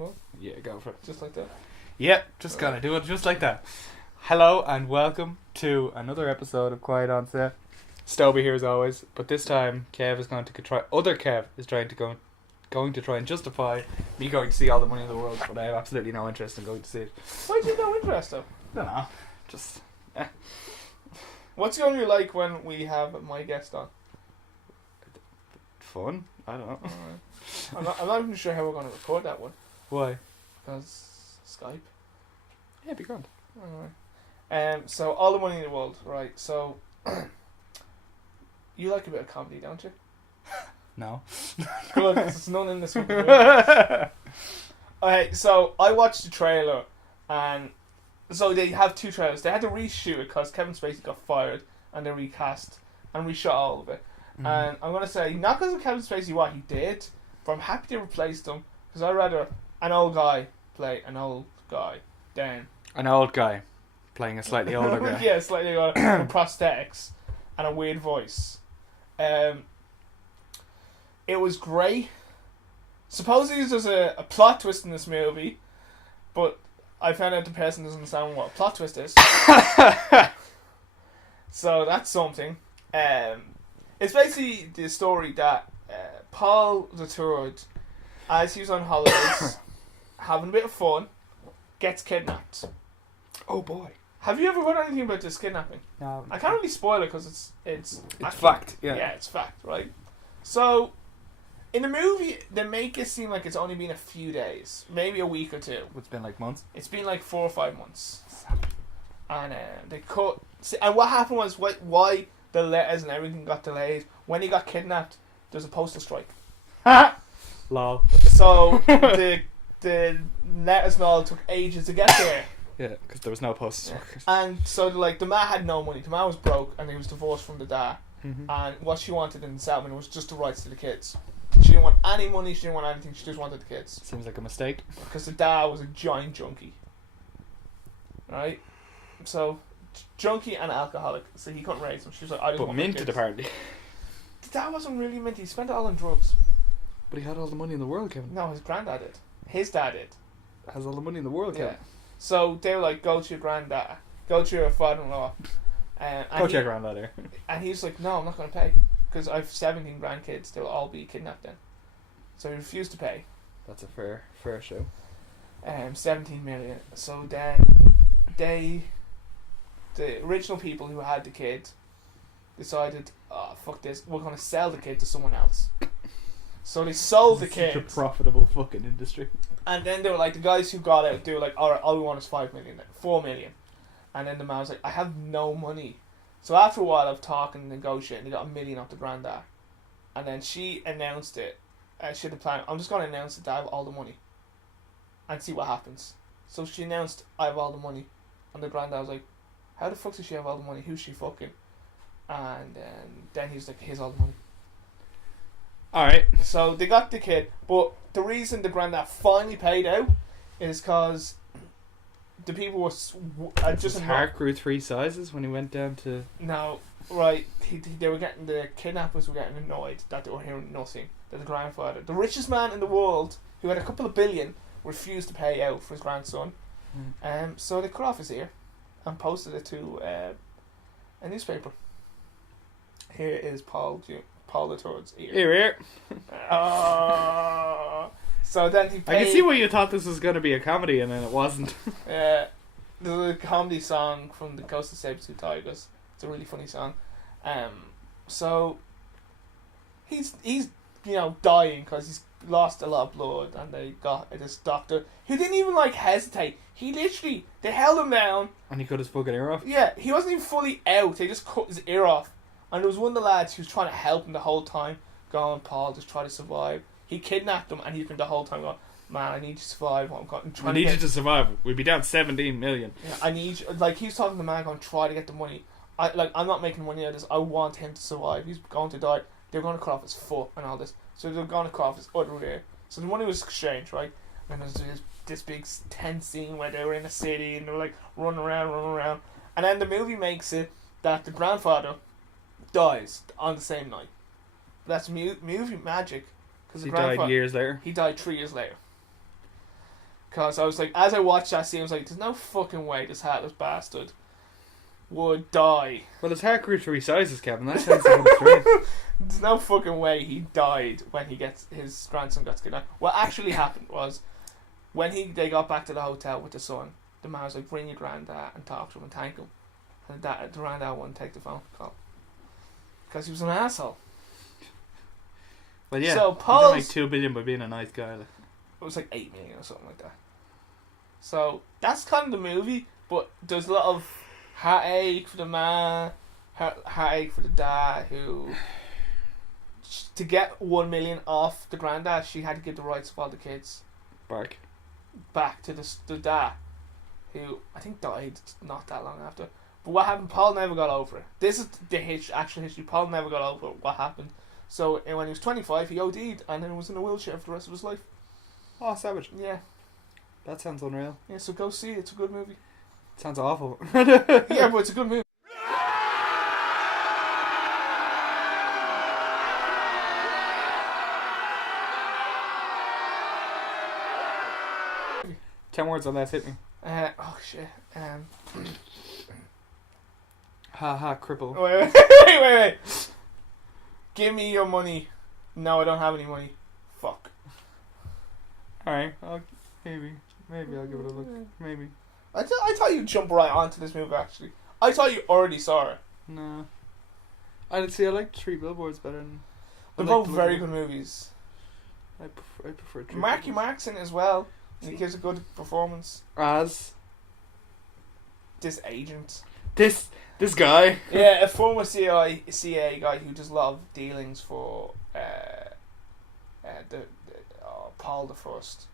Well, Yeah, go for it. just like that. Yeah, just gonna do it just like that. Hello and welcome to another episode of Quiet on Set. Stobie here as always, but this time Kev is going to try. Other Kev is going to try and justify me going to see All the Money in the World, but I have absolutely no interest in going to see it. Why do you have no interest though? Don't know. Just What's it going to be like when we have my guest on? fun. I don't know. I'm not even sure how we're going to record that one. Why? Because Skype. Yeah, be grand. Alright. So All the Money in the World, right? So you like a bit of comedy, don't you? No. Good, 'cause there's none in this one. Okay, so I watched the trailer, and so they have two trailers. They had to reshoot it because Kevin Spacey got fired, and they recast and reshot all of it. Mm-hmm. And I'm gonna say not because of Kevin Spacey what he did, but I'm happy they replaced him because I'd rather an old guy play an old guy than An old guy playing a slightly older guy. yeah, slightly older with prosthetics and a weird voice. It was great. Supposedly there's a plot twist in this movie, but I found out the person doesn't understand what a plot twist is. So that's something. It's basically the story that Paul III, as he was on holidays, having a bit of fun, gets kidnapped. Oh boy. Have you ever heard anything about this kidnapping? No. I can't really spoil it because it's fact. Yeah. Yeah, it's fact, right? So, in the movie, they make it seem like it's only been a few days, maybe a week or two. It's been like months. It's been like 4 or 5 months, and they cut. And what happened was why the letters and everything got delayed. When he got kidnapped, there's a postal strike. Lol. So the letters and all took ages to get there. Yeah, because there was no postal workers. And so the man had no money. The man was broke, and he was divorced from the dad. Mm-hmm. And what she wanted in the settlement was just the rights to the kids. She didn't want any money. She didn't want anything. She just wanted the kids. Seems like a mistake. Because the dad was a giant junkie. Right? So, junkie and alcoholic. So he couldn't raise them. She was like, I just But want my minted kids. apparently. The dad wasn't really minted. He spent it all on drugs. But he had all the money in the world, Kevin. No, his granddad did. His dad did. Has all the money in the world, Kevin. Yeah. So they were like, go to your granddad. Go to your father-in-law. Go to your granddad here. And he was like, no, I'm not going to pay. Because I have 17 grandkids. They'll all be kidnapped then. So he refused to pay. That's a fair show. 17 million. So then the original people who had the kid decided, oh, fuck this, we're going to sell the kid to someone else. So they sold the kid. Such a profitable fucking industry. And then they were like, the guys who got out, they were like, alright, all we want is 4 million. And then the man was like, I have no money. So after a while of talking and negotiating, they got $1 million off the granddad. And then she announced it. She had a plan. I'm just going to announce that I have all the money. And see what happens. So she announced, I have all the money. And the granddad was like, how the fuck does she have all the money? Who's she fucking? And then he was like, here's all the money. Alright. So they got the kid. But the reason the granddad finally paid out is because the people were just His heart grew 3 sizes when he went down to... No, right. They were getting, the kidnappers were getting annoyed that they were hearing nothing. That the grandfather, the richest man in the world, who had a couple of billion, refused to pay out for his grandson. So they cut off his ear and posted it to a newspaper. Here is Paul III's ear. Here. So then he paid. I can see why you thought this was going to be a comedy and then it wasn't. There's a comedy song from the Coast of Saber-Tooth Tigers. It's a really funny song. So he's dying because he's lost a lot of blood, and they got this doctor who didn't even hesitate. They held him down. And he cut his fucking ear off? Yeah, he wasn't even fully out. They just cut his ear off. And there was one of the lads who was trying to help him the whole time, going, Paul, just try to survive. He kidnapped him, and he's been the whole time going, man, I need you to survive. I need you to survive. We'd be down 17 million. Yeah, I need you. He was talking to the man going, try to get the money. I'm not making money out of this. I want him to survive. He's going to die. They're going to cut off his foot and all this. So they're going to cut off his other ear. So the money was exchanged, right? And there's this big tense scene where they were in a city and they were running around. And then the movie makes it that the grandfather dies on the same night. That's movie magic. He died years later. He died 3 years later. Because I was like, as I watched that scene, I was like, there's no fucking way this heartless bastard would die. Well, his heart grew 3 sizes, Kevin. That sounds like a strange. There's no fucking way he died when his grandson got kidnapped. What actually happened was, when they got back to the hotel with the son, the man was like, bring your granddad and talk to him and thank him. And the granddad wouldn't take the phone call. Because he was an asshole. Well, yeah. So you Paul's... don't make 2 billion by being a nice guy. Like. It was like 8 million or something like that. So that's kind of the movie, but there's a lot of heartache for the man, heartache for the dad who, to get 1 million off the granddad, she had to give the rights of all the kids back to the dad, who I think died not that long after. But what happened? Paul never got over it. This is the actual history. Paul never got over what happened. So when he was 25, he OD'd and then was in a wheelchair for the rest of his life. Oh, savage. Yeah. That sounds unreal. Yeah, so go see it. It's a good movie. Sounds awful. Yeah, but it's a good movie. Ten words or less, hit me. Oh shit. Ha ha, cripple. Wait. Give me your money. No, I don't have any money. Fuck. Alright, maybe I'll give it a look. Maybe. I thought you'd jump right onto this movie, actually. I thought you already saw it. No. I like 3 Billboards better than... They're both very good movies. I prefer 3 Marky Mark's in it as well. He gives a good performance. As? This agent. This guy. Yeah, a former CIA guy who does a lot of dealings for Paul the First.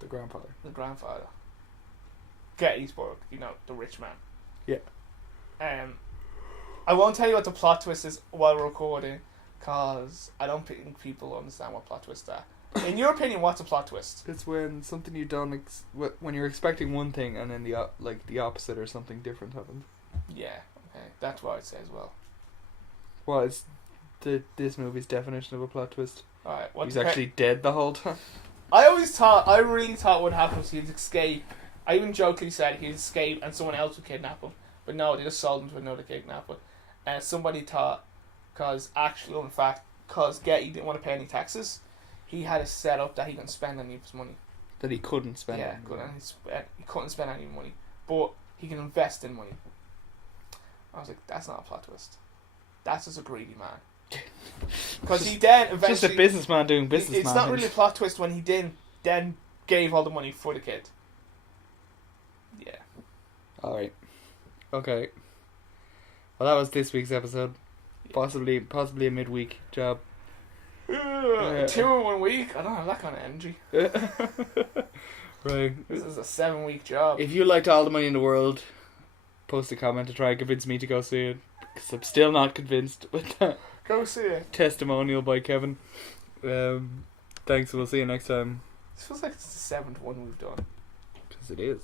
The grandfather. The grandfather. Gettysburg, the rich man. Yeah. I won't tell you what the plot twist is while recording, because I don't think people understand what plot twists are. In your opinion, what's a plot twist? It's when something you don't when you're expecting one thing and then the opposite or something different happens. Yeah, okay, that's what I'd say as well. What is this movie's definition of a plot twist? Alright, he's actually dead the whole time. I really thought what happened was he'd escape. I even jokingly said he'd escape and someone else would kidnap him. But no, they just sold him to another kidnapper. And somebody thought, because Getty didn't want to pay any taxes, he had a setup that he couldn't spend any of his money. That he couldn't spend. Yeah, he couldn't spend any money. But he can invest in money. I was like, that's not a plot twist. That's just a greedy man. Because he then eventually... Just a businessman doing business. It's not really a plot twist when he then gave all the money for the kid. Yeah. Alright. Okay. Well, that was this week's episode. Possibly a midweek job. 2 in 1 week? I don't have that kind of energy. Right. This is a 7-week job. If you liked All the Money in the World, post a comment to try and convince me to go see it. Because I'm still not convinced with that. Go see it. Testimonial by Kevin. Thanks, we'll see you next time. This feels like it's the 7th one we've done. Because it is.